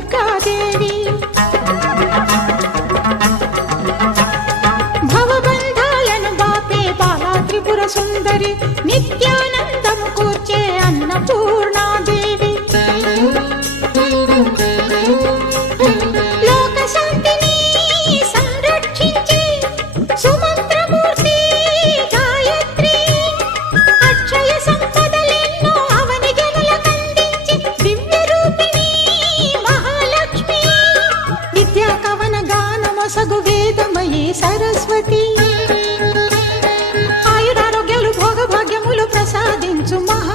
దుర్గాదేవి భవబంధాలను బాపే బాలా త్రిపుర సుందరి నిత్యానందము కూర్చే అన్నపూర్ణాదేవి లోక శాంతిని సంరక్షించే సుమంత్రమూర్తి గాయత్రి అక్షయ సంపదలెన్నో అవని జనులకందించే దివ్య రూపిణి మహాలక్ష్మి విద్యా కవన గానమొసగు వేదమయీ సరస్వతి ఆయురారోగ్యాలు భోగభాగ్యములు ప్రసాదించు మహా